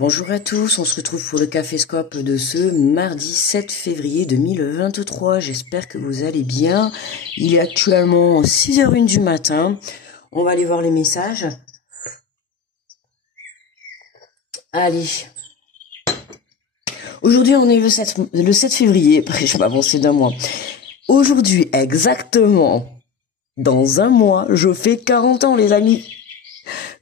Bonjour à tous, on se retrouve pour le Caféscope de ce mardi 7 février 2023. J'espère que vous allez bien. Il est actuellement 6h01 du matin. On va aller voir les messages. Allez. Aujourd'hui, on est le 7 février. Je vais avancer d'un mois. Aujourd'hui, exactement, dans un mois, je fais 40 ans, les amis.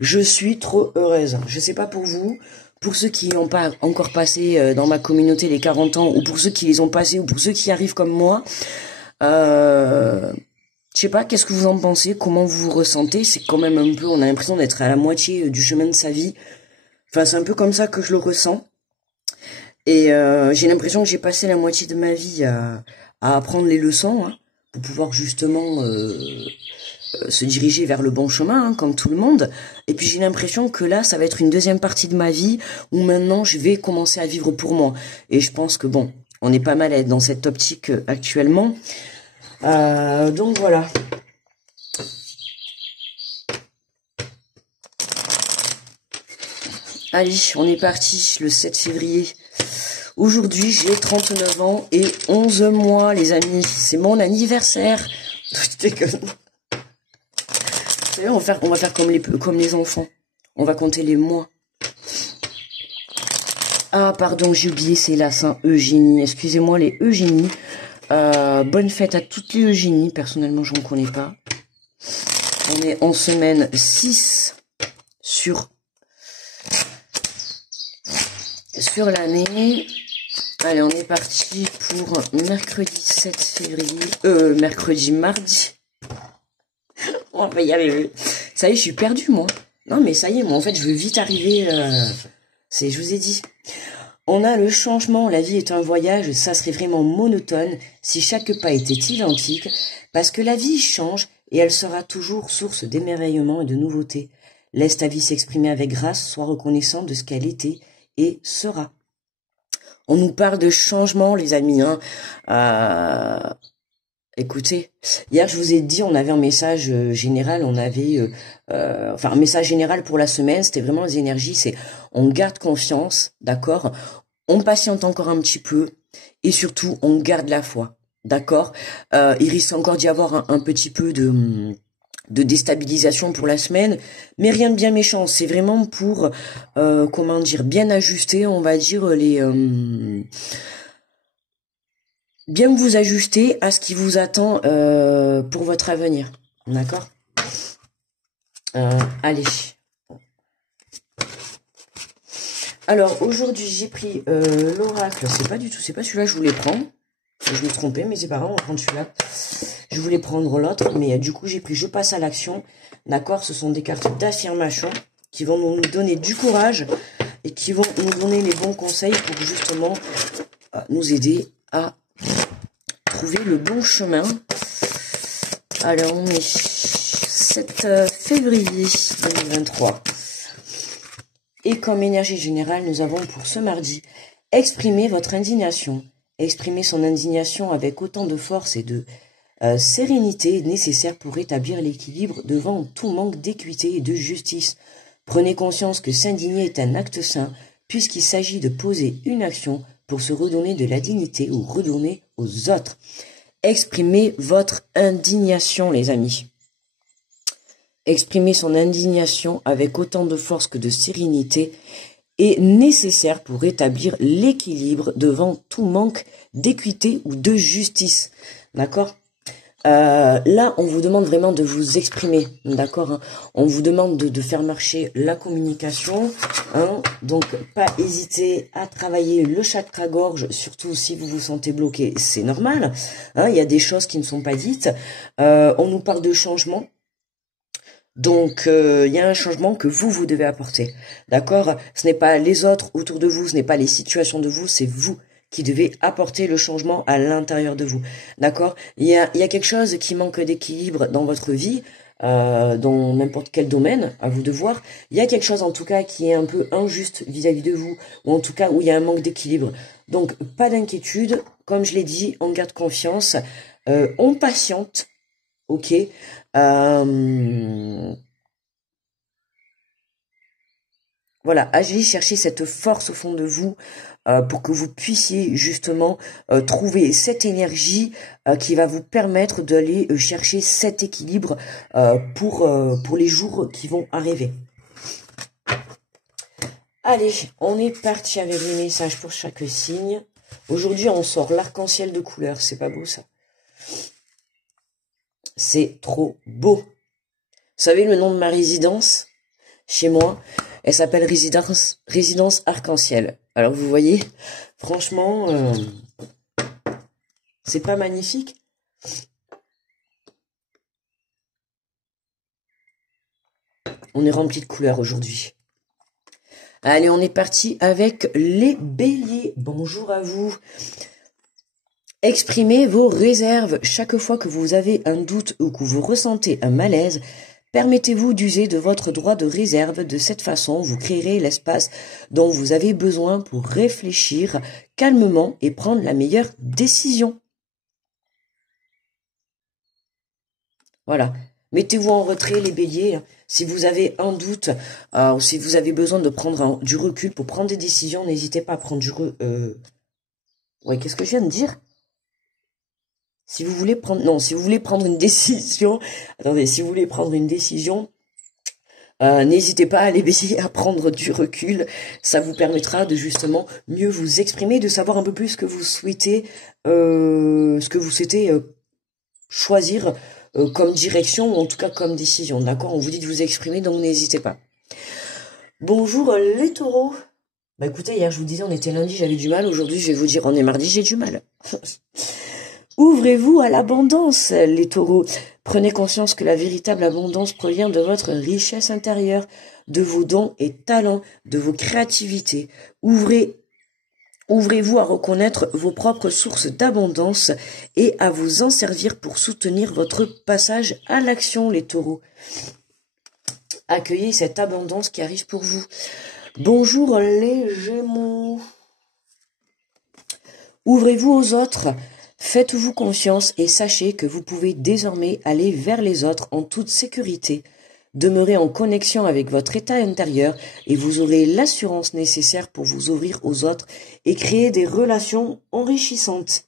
Je suis trop heureuse. Je sais pas pour vous. Pour ceux qui n'ont pas encore passé dans ma communauté les 40 ans, ou pour ceux qui les ont passés, ou pour ceux qui arrivent comme moi, je sais pas, qu'est-ce que vous en pensez, comment vous vous ressentez? C'est quand même un peu, on a l'impression d'être à la moitié du chemin de sa vie. Enfin, c'est un peu comme ça que je le ressens. Et j'ai l'impression que j'ai passé la moitié de ma vie à apprendre les leçons, hein, pour pouvoir justement se diriger vers le bon chemin, hein, comme tout le monde. Et puis j'ai l'impression que là, ça va être une deuxième partie de ma vie où maintenant je vais commencer à vivre pour moi. Et je pense que bon, on est pas mal à être dans cette optique actuellement. Donc voilà. Allez, on est parti le 7 février. Aujourd'hui, j'ai 39 ans et 11 mois, les amis. C'est mon anniversaire. Je déconne. On va faire comme les enfants. On va compter les mois. Ah, pardon, j'ai oublié, c'est la Saint-Eugénie. Excusez-moi, les Eugénies. Bonne fête à toutes les Eugénies. Personnellement, je n'en connais pas. On est en semaine 6 sur l'année. Allez, on est parti pour mercredi 7 février. Mardi. On va y arriver. Ça y est, je suis perdue, moi. Non, mais ça y est, moi, en fait, je veux vite arriver. Je vous ai dit. On a le changement. La vie est un voyage. Ça serait vraiment monotone si chaque pas était identique. Parce que la vie change et elle sera toujours source d'émerveillement et de nouveautés. Laisse ta vie s'exprimer avec grâce. Sois reconnaissant de ce qu'elle était et sera. On nous parle de changement, les amis, hein. Écoutez, hier je vous ai dit, on avait un message général, on avait, un message général pour la semaine, c'était vraiment les énergies, c'est on garde confiance, d'accord, on patiente encore un petit peu, et surtout on garde la foi, d'accord. Il risque encore d'y avoir un petit peu de déstabilisation pour la semaine, mais rien de bien méchant, c'est vraiment pour, bien ajuster, on va dire, bien vous ajuster à ce qui vous attend pour votre avenir, d'accord. Allez. Alors, aujourd'hui, j'ai pris l'oracle, c'est pas celui-là que je voulais prendre, je me trompais, mais c'est pas grave, on va prendre celui-là. Je voulais prendre l'autre, mais du coup, j'ai pris je passe à l'action, d'accord. Ce sont des cartes d'affirmation qui vont nous donner du courage et qui vont nous donner les bons conseils pour justement nous aider à trouver le bon chemin. Alors, on est 7 février 2023. Et comme énergie générale, nous avons pour ce mardi, exprimer votre indignation. Exprimer son indignation avec autant de force et de sérénité nécessaire pour rétablir l'équilibre devant tout manque d'équité et de justice. Prenez conscience que s'indigner est un acte sain, puisqu'il s'agit de poser une action pour se redonner de la dignité ou redonner aux autres. Exprimez votre indignation, les amis. Exprimer son indignation avec autant de force que de sérénité est nécessaire pour rétablir l'équilibre devant tout manque d'équité ou de justice. D'accord ? Là, on vous demande vraiment de vous exprimer, d'accord, hein. On vous demande de faire marcher la communication, hein. Donc, pas hésiter à travailler le chakra-gorge, surtout si vous vous sentez bloqué, c'est normal, hein. Il y a des choses qui ne sont pas dites. On nous parle de changement. Donc, il y a un changement que vous devez apporter, d'accord. Ce n'est pas les autres autour de vous, ce n'est pas les situations de vous, c'est vous qui devez apporter le changement à l'intérieur de vous, d'accord. Il y a quelque chose qui manque d'équilibre dans votre vie, dans n'importe quel domaine, à vous de voir. Il y a quelque chose en tout cas qui est un peu injuste vis-à-vis de vous, ou en tout cas où il y a un manque d'équilibre. Donc, pas d'inquiétude, comme je l'ai dit, on garde confiance, on patiente, ok. voilà, allez chercher cette force au fond de vous pour que vous puissiez justement trouver cette énergie qui va vous permettre d'aller chercher cet équilibre pour les jours qui vont arriver. Allez, on est parti avec les messages pour chaque signe. Aujourd'hui, on sort l'arc-en-ciel de couleurs. C'est pas beau, ça? C'est trop beau. Vous savez le nom de ma résidence? Chez moi, elle s'appelle résidence arc-en-ciel. Alors, vous voyez, franchement, c'est pas magnifique? On est rempli de couleurs aujourd'hui. Allez, on est parti avec les béliers. Bonjour à vous. Exprimez vos réserves. Chaque fois que vous avez un doute ou que vous ressentez un malaise, permettez-vous d'user de votre droit de réserve. De cette façon, vous créerez l'espace dont vous avez besoin pour réfléchir calmement et prendre la meilleure décision. Voilà. Mettez-vous en retrait, les béliers. Si vous avez un doute, ou si vous avez besoin de prendre du recul pour prendre des décisions, n'hésitez pas à prendre du Ouais, qu'est-ce que je viens de dire? Si vous voulez prendre... Non, si vous voulez prendre une décision... Attendez, si vous voulez prendre une décision, n'hésitez pas, les béliers, à prendre du recul. Ça vous permettra de justement mieux vous exprimer, de savoir un peu plus ce que vous souhaitez, choisir comme direction, ou en tout cas comme décision, d'accord? On vous dit de vous exprimer, donc n'hésitez pas. Bonjour les taureaux. Bah écoutez, hier je vous disais on était lundi, j'avais du mal, aujourd'hui je vais vous dire on est mardi, j'ai du mal. Ouvrez-vous à l'abondance, les taureaux. Prenez conscience que la véritable abondance provient de votre richesse intérieure, de vos dons et talents, de vos créativités. Ouvrez-vous à reconnaître vos propres sources d'abondance et à vous en servir pour soutenir votre passage à l'action, les taureaux. Accueillez cette abondance qui arrive pour vous. Bonjour les gémeaux. Ouvrez-vous aux autres. Faites-vous confiance et sachez que vous pouvez désormais aller vers les autres en toute sécurité. Demeurez en connexion avec votre état intérieur et vous aurez l'assurance nécessaire pour vous ouvrir aux autres et créer des relations enrichissantes.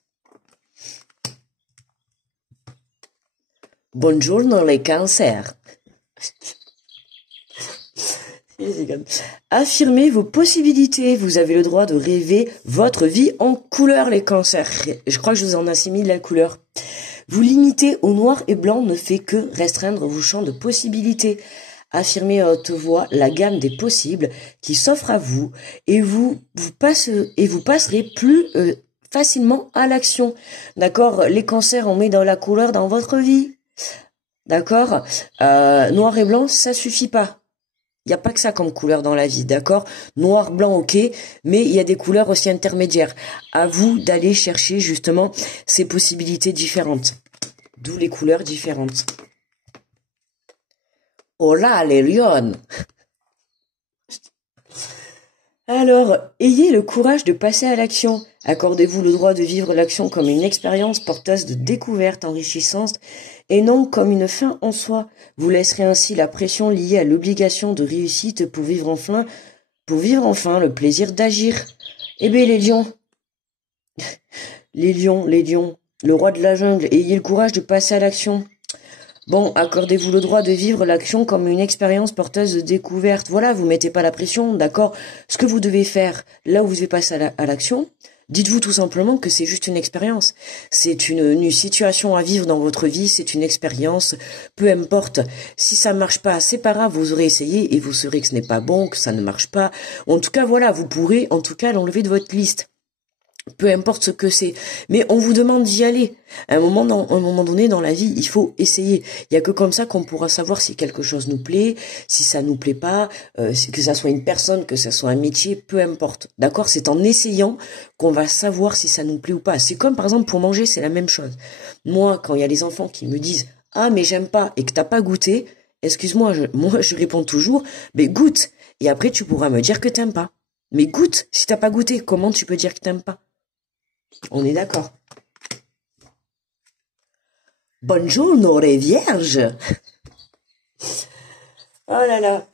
Bonjour les cancers. Affirmez vos possibilités. Vous avez le droit de rêver votre vie en couleur, les cancers. Je crois que je vous en assimile la couleur. Vous limiter au noir et blanc ne fait que restreindre vos champs de possibilités. Affirmez à haute voix la gamme des possibles qui s'offre à vous et vous passerez plus facilement à l'action. D'accord? Les cancers, on met dans la couleur dans votre vie. D'accord? Noir et blanc, ça suffit pas. Il n'y a pas que ça comme couleur dans la vie, d'accord? Noir, blanc, ok, mais il y a des couleurs aussi intermédiaires. À vous d'aller chercher justement ces possibilités différentes. D'où les couleurs différentes. Oh là, les lions! Alors, ayez le courage de passer à l'action. Accordez-vous le droit de vivre l'action comme une expérience porteuse de découverte enrichissante et non comme une fin en soi. Vous laisserez ainsi la pression liée à l'obligation de réussite pour vivre enfin le plaisir d'agir. Eh bien, les lions, les lions, le roi de la jungle, ayez le courage de passer à l'action. Bon, accordez-vous le droit de vivre l'action comme une expérience porteuse de découverte. Voilà, vous mettez pas la pression, d'accord? Ce que vous devez faire, là où vous devez passer à l'action, dites-vous tout simplement que c'est juste une expérience. C'est une situation à vivre dans votre vie, c'est une expérience, peu importe. Si ça marche pas, c'est pas grave, vous aurez essayé et vous saurez que ce n'est pas bon, que ça ne marche pas. En tout cas, voilà, vous pourrez en tout cas l'enlever de votre liste. Peu importe ce que c'est, mais on vous demande d'y aller. À un moment donné dans la vie, il faut essayer. Il y a que comme ça qu'on pourra savoir si quelque chose nous plaît, si ça nous plaît pas, que ça soit une personne, que ça soit un métier, peu importe. D'accord? C'est en essayant qu'on va savoir si ça nous plaît ou pas. C'est comme par exemple pour manger, c'est la même chose. Moi, quand il y a les enfants qui me disent "Ah mais j'aime pas" et que t'as pas goûté, excuse-moi, moi je réponds toujours "Mais goûte" et après tu pourras me dire que t'aimes pas. Mais goûte, si t'as pas goûté, comment tu peux dire que t'aimes pas? On est d'accord. Bonjour, les vierges. Oh là là.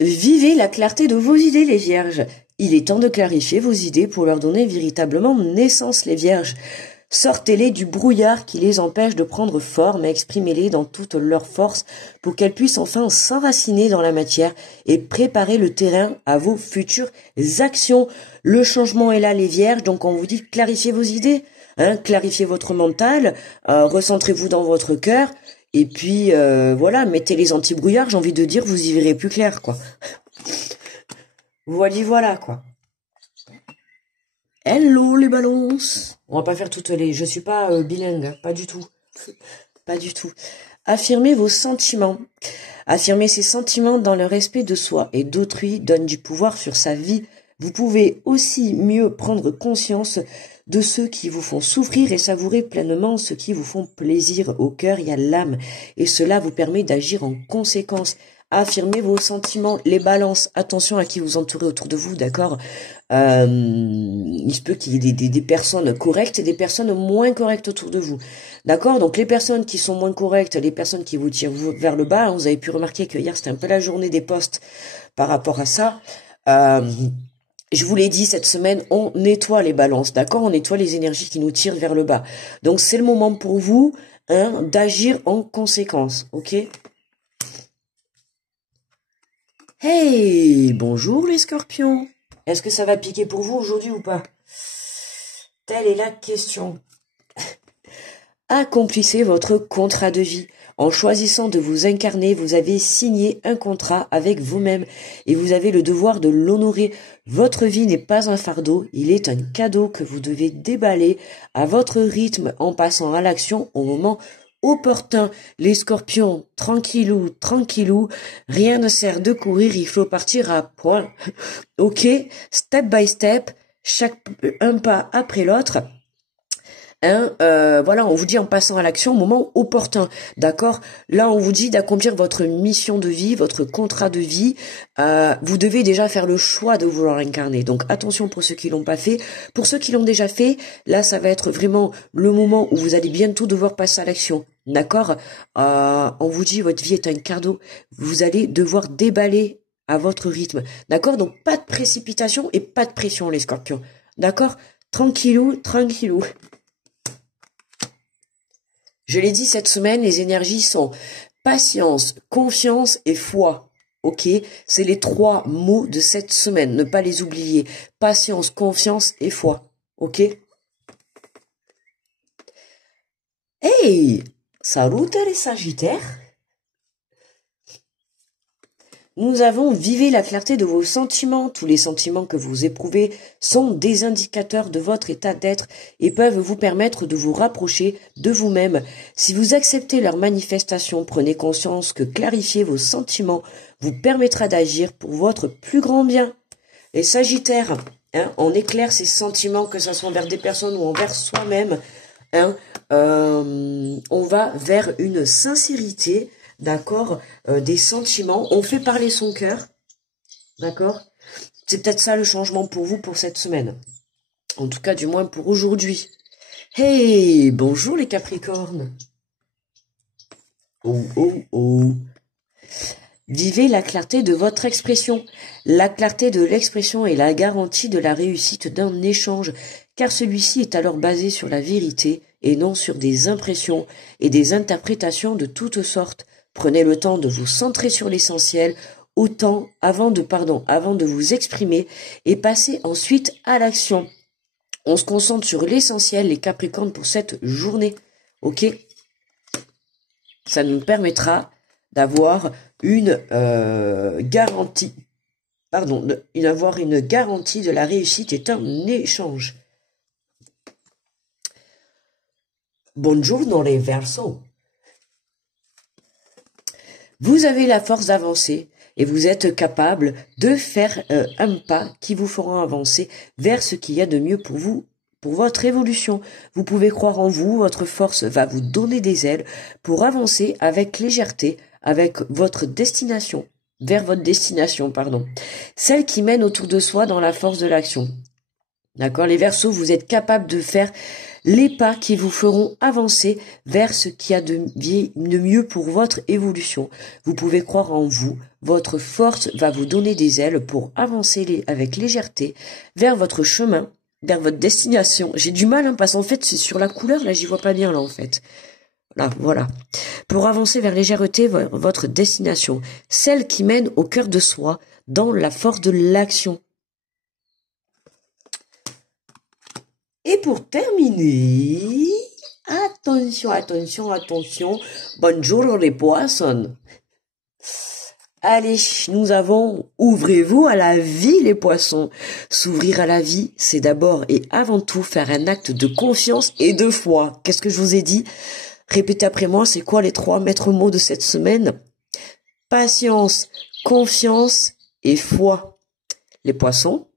Vivez la clarté de vos idées, les vierges. Il est temps de clarifier vos idées pour leur donner véritablement naissance, les vierges. Sortez-les du brouillard qui les empêche de prendre forme et exprimez-les dans toute leur force pour qu'elles puissent enfin s'enraciner dans la matière et préparer le terrain à vos futures actions. Le changement est là, les vierges, donc on vous dit clarifiez vos idées, clarifiez votre mental, recentrez-vous dans votre cœur, et puis voilà, mettez les anti-brouillards, j'ai envie de dire, vous y verrez plus clair, quoi. Voilà, quoi. Hello les balances. On va pas faire toutes les... Je suis pas bilingue, pas du tout. Pas du tout. Affirmez vos sentiments. Affirmer ses sentiments dans le respect de soi et d'autrui donne du pouvoir sur sa vie. Vous pouvez aussi mieux prendre conscience de ceux qui vous font souffrir et savourer pleinement ceux qui vous font plaisir au cœur et à l'âme. Et cela vous permet d'agir en conséquence. Affirmez vos sentiments, les balances. Attention à qui vous entourez autour de vous, d'accord? Il se peut qu'il y ait des personnes correctes et des personnes moins correctes autour de vous. D'accord? Donc les personnes qui sont moins correctes, les personnes qui vous tirent vers le bas, vous avez pu remarquer que hier c'était un peu la journée des postes par rapport à ça. Je vous l'ai dit, cette semaine, on nettoie les balances, d'accord? On nettoie les énergies qui nous tirent vers le bas. Donc c'est le moment pour vous d'agir en conséquence, ok? Hey, bonjour les scorpions. Est-ce que ça va piquer pour vous aujourd'hui ou pas? Telle est la question. Accomplissez votre contrat de vie. En choisissant de vous incarner, vous avez signé un contrat avec vous-même et vous avez le devoir de l'honorer. Votre vie n'est pas un fardeau, il est un cadeau que vous devez déballer à votre rythme en passant à l'action au moment opportun. Les scorpions, tranquillou, tranquillou, rien ne sert de courir, il faut partir à point. Ok, step by step, un pas après l'autre. Voilà, on vous dit en passant à l'action au moment opportun, d'accord? Là, on vous dit d'accomplir votre mission de vie, votre contrat de vie. Vous devez déjà faire le choix de vouloir incarner. Donc, attention pour ceux qui l'ont pas fait. Pour ceux qui l'ont déjà fait, là, ça va être vraiment le moment où vous allez bientôt devoir passer à l'action, d'accord? On vous dit votre vie est un cadeau. Vous allez devoir déballer à votre rythme, d'accord? Donc, pas de précipitation et pas de pression, les scorpions, d'accord? Tranquillou, tranquillou. Je l'ai dit, cette semaine, les énergies sont patience, confiance et foi. Ok? C'est les 3 mots de cette semaine. Ne pas les oublier. Patience, confiance et foi. Ok? Hey! Salut les Sagittaires! Nous avons vivé la clarté de vos sentiments. Tous les sentiments que vous éprouvez sont des indicateurs de votre état d'être et peuvent vous permettre de vous rapprocher de vous-même. Si vous acceptez leur manifestation, prenez conscience que clarifier vos sentiments vous permettra d'agir pour votre plus grand bien. Les Sagittaires, on éclaire ces sentiments, que ce soit envers des personnes ou envers soi-même. On va vers une sincérité, d'accord, des sentiments. On fait parler son cœur, d'accord. C'est peut-être ça le changement pour vous pour cette semaine. En tout cas, du moins pour aujourd'hui. Hey, bonjour les Capricornes. Oh, oh, oh. Vivez la clarté de votre expression. La clarté de l'expression est la garantie de la réussite d'un échange, car celui-ci est alors basé sur la vérité et non sur des impressions et des interprétations de toutes sortes. Prenez le temps de vous centrer sur l'essentiel, avant de vous exprimer et passez ensuite à l'action. On se concentre sur l'essentiel, les Capricornes, pour cette journée. Ok? Ça nous permettra d'avoir une garantie. D'avoir une garantie de la réussite est un échange. Bonjour dans les Verseaux. Vous avez la force d'avancer et vous êtes capable de faire un pas qui vous fera avancer vers ce qu'il y a de mieux pour vous, pour votre évolution. Vous pouvez croire en vous, votre force va vous donner des ailes pour avancer avec légèreté, avec votre destination, vers votre destination, celle qui mène autour de soi dans la force de l'action. D'accord, les Verseaux, vous êtes capable de faire les pas qui vous feront avancer vers ce qu'il y a de mieux pour votre évolution. Vous pouvez croire en vous. Votre force va vous donner des ailes pour avancer avec légèreté vers votre chemin, vers votre destination. J'ai du mal, parce qu'en fait, c'est sur la couleur, là, j'y vois pas bien, là, en fait. Là, voilà. Pour avancer vers légèreté votre destination, celle qui mène au cœur de soi, dans la force de l'action. Et pour terminer, attention, attention, attention, bonjour les poissons. Allez, nous avons ouvrez-vous à la vie les poissons. S'ouvrir à la vie, c'est d'abord et avant tout faire un acte de confiance et de foi. Qu'est-ce que je vous ai dit? Répétez après moi, c'est quoi les 3 maîtres mots de cette semaine? Patience, confiance et foi. Les poissons,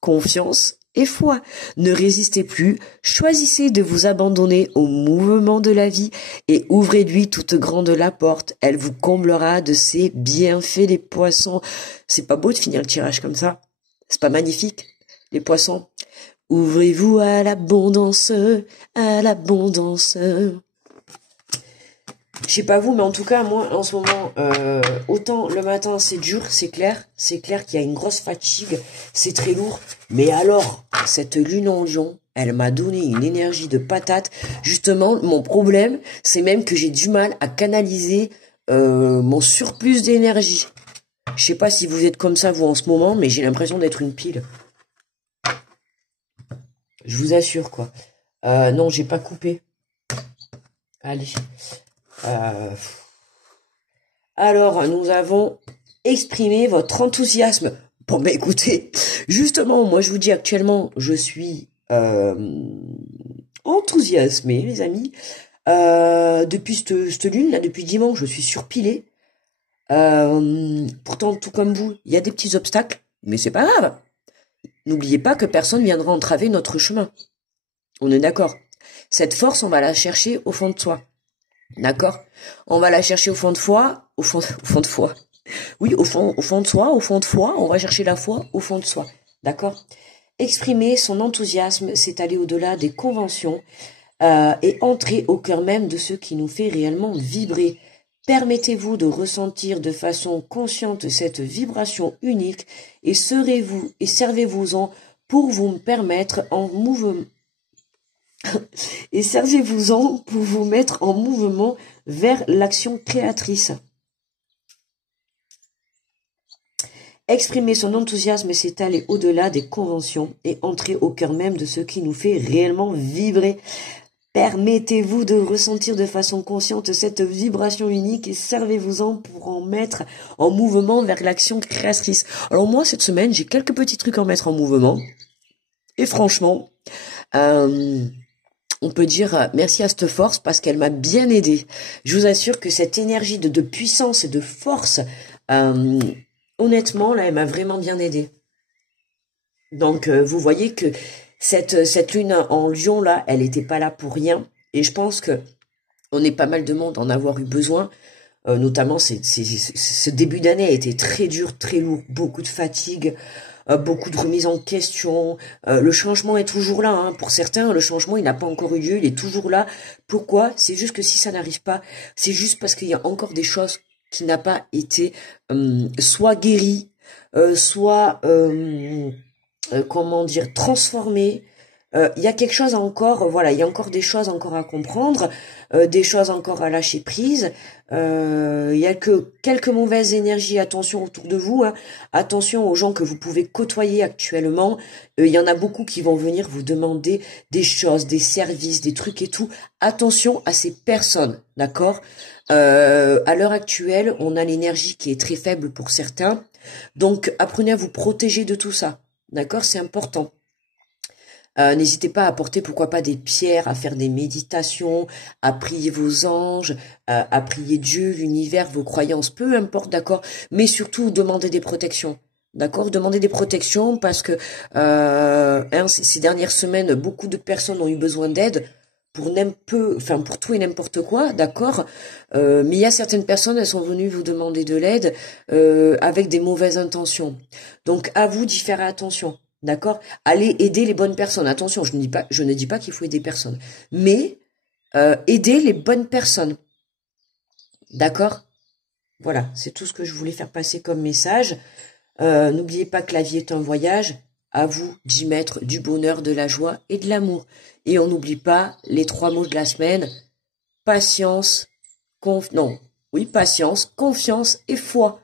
confiance et foi. Ne résistez plus, choisissez de vous abandonner au mouvement de la vie et ouvrez-lui toute grande la porte. Elle vous comblera de ses bienfaits, les poissons. C'est pas beau de finir le tirage comme ça? C'est pas magnifique, les poissons? Ouvrez-vous à l'abondance, à l'abondance. Je sais pas vous, mais en tout cas, moi, en ce moment, autant le matin, c'est dur, c'est clair qu'il y a une grosse fatigue, c'est très lourd, mais alors, cette lune en lion, elle m'a donné une énergie de patate. Justement, mon problème, c'est même que j'ai du mal à canaliser mon surplus d'énergie. Je sais pas si vous êtes comme ça, vous, en ce moment, mais j'ai l'impression d'être une pile. Je vous assure, quoi. Non, j'ai pas coupé. Allez. Alors, nous avons exprimé votre enthousiasme. Bon, ben écoutez, justement, moi je vous dis actuellement, je suis enthousiasmé, les amis. Depuis cette lune, là, depuis dimanche, je suis surpilé. Pourtant, tout comme vous, il y a des petits obstacles, mais c'est pas grave. N'oubliez pas que personne viendra entraver notre chemin. On est d'accord. Cette force, on va la chercher au fond de soi. D'accord? On va la chercher au fond de foi, au fond de foi. Oui, au fond de soi, au fond de foi, on va chercher la foi au fond de soi. D'accord? Exprimer son enthousiasme, c'est aller au-delà des conventions et entrer au cœur même de ce qui nous fait réellement vibrer. Permettez-vous de ressentir de façon consciente cette vibration unique et servez-vous-en pour vous permettre en mouvement. Et servez-vous-en pour vous mettre en mouvement vers l'action créatrice. Exprimer son enthousiasme, c'est aller au-delà des conventions et entrer au cœur même de ce qui nous fait réellement vibrer. Permettez-vous de ressentir de façon consciente cette vibration unique et servez-vous-en pour en mettre en mouvement vers l'action créatrice. Alors moi, cette semaine, j'ai quelques petits trucs à mettre en mouvement. Et franchement, on peut dire merci à cette force parce qu'elle m'a bien aidé. Je vous assure que cette énergie de puissance et de force, honnêtement, là, elle m'a vraiment bien aidé. Donc, vous voyez que cette lune en lion, là, elle n'était pas là pour rien. Et je pense que on est pas mal de monde en avoir eu besoin. Notamment, ce début d'année a été très dur, très lourd, beaucoup de fatigue. Beaucoup de remises en question. Le changement est toujours là. Hein. Pour certains, le changement, il n'a pas encore eu lieu. Il est toujours là. Pourquoi? C'est juste que si ça n'arrive pas, c'est juste parce qu'il y a encore des choses qui n'ont pas été soit guéries, soit, comment dire, transformées. Il y a quelque chose encore, voilà, il y a encore des choses encore à comprendre, des choses encore à lâcher prise. Il y a que quelques mauvaises énergies, attention autour de vous, hein. Attention aux gens que vous pouvez côtoyer actuellement. Il y en a beaucoup qui vont venir vous demander des choses, des services, des trucs et tout. Attention à ces personnes, d'accord? À l'heure actuelle, on a l'énergie qui est très faible pour certains. Donc, apprenez à vous protéger de tout ça, d'accord? C'est important. N'hésitez pas à apporter, pourquoi pas, des pierres, à faire des méditations, à prier vos anges, à prier Dieu, l'univers, vos croyances, peu importe, d'accord. Mais surtout, demandez des protections, d'accord. Demandez des protections parce que ces dernières semaines, beaucoup de personnes ont eu besoin d'aide pour pour tout et n'importe quoi, d'accord. Mais il y a certaines personnes, elles sont venues vous demander de l'aide avec des mauvaises intentions. Donc, à vous d'y faire attention. D'accord? Allez aider les bonnes personnes. Attention, je ne dis pas qu'il faut aider personne. Mais aider les bonnes personnes. D'accord? Voilà, c'est tout ce que je voulais faire passer comme message. N'oubliez pas que la vie est un voyage. À vous d'y mettre du bonheur, de la joie et de l'amour. Et on n'oublie pas les 3 mots de la semaine. Patience, patience, confiance et foi.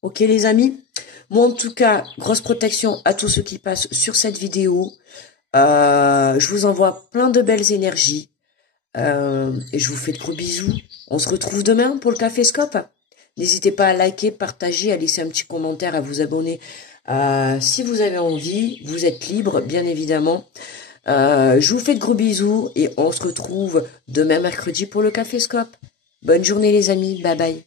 Ok les amis? Moi en tout cas, grosse protection à tous ceux qui passent sur cette vidéo. Je vous envoie plein de belles énergies. Et je vous fais de gros bisous. On se retrouve demain pour le Café Scope. N'hésitez pas à liker, partager, à laisser un petit commentaire, à vous abonner. Si vous avez envie, vous êtes libre, bien évidemment. Je vous fais de gros bisous et on se retrouve demain mercredi pour le Café Scope. Bonne journée les amis, bye bye.